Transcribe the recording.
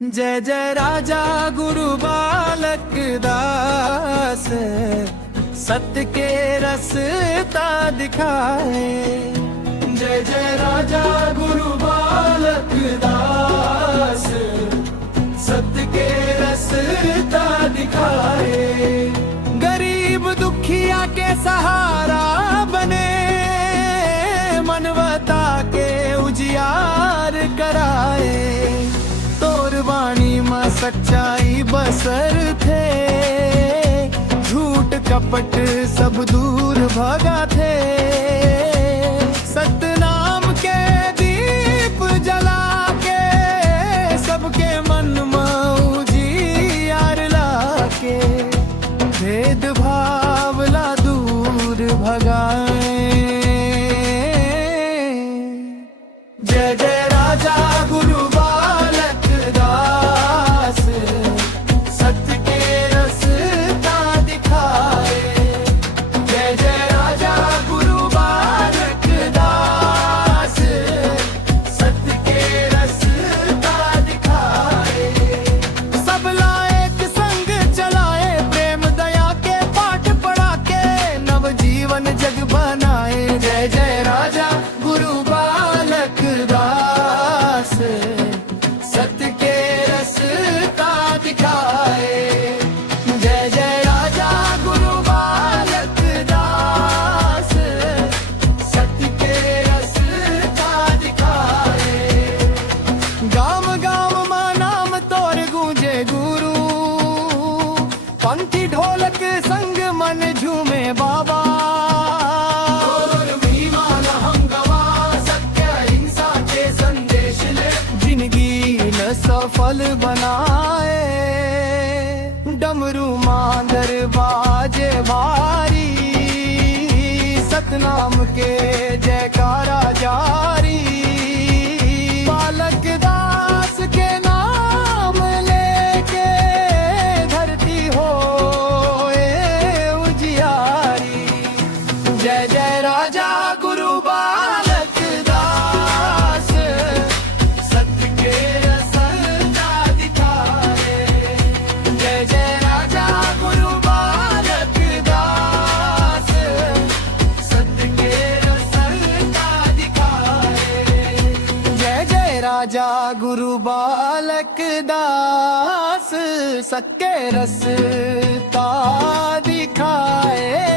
जय जय राजा गुरु बालक दास, सत्य के रसता दिखाए। जय जय राजा गुरु बालक दास, सत्य के रसता दिखाए। गरीब दुखिया के सहारा बने, मानवता के उजियार कराए। वाणी में सच्चाई बसर थे, झूठ कपट सब दूर भगा थे। सतनाम के दीप जला के, सबके मन में उजियार लाके। भेदभाव ला दूर भगाए। जय जय राजा गुरु जग बनाए। जय जय राजा गुरु बालक दास, सत्य के रसता दिखाए। जय जय राजा गुरु बालक दास, सत्य के रसता दिखाए। गाँव गाँव में नाम तोर गूंजे गुरु, पंथी ढोलक संग मन झूमे बाबा। सफल बनाए, डमरू मांदर बाजे भारी। सतनाम के जयकारा जारी। बालक दास के नाम लेके, धरती हो उजियारी। जय जय राजा गुरु बालक दास, सत्य के राजा गुरु बालक दास, सत्य रसता दिखाए।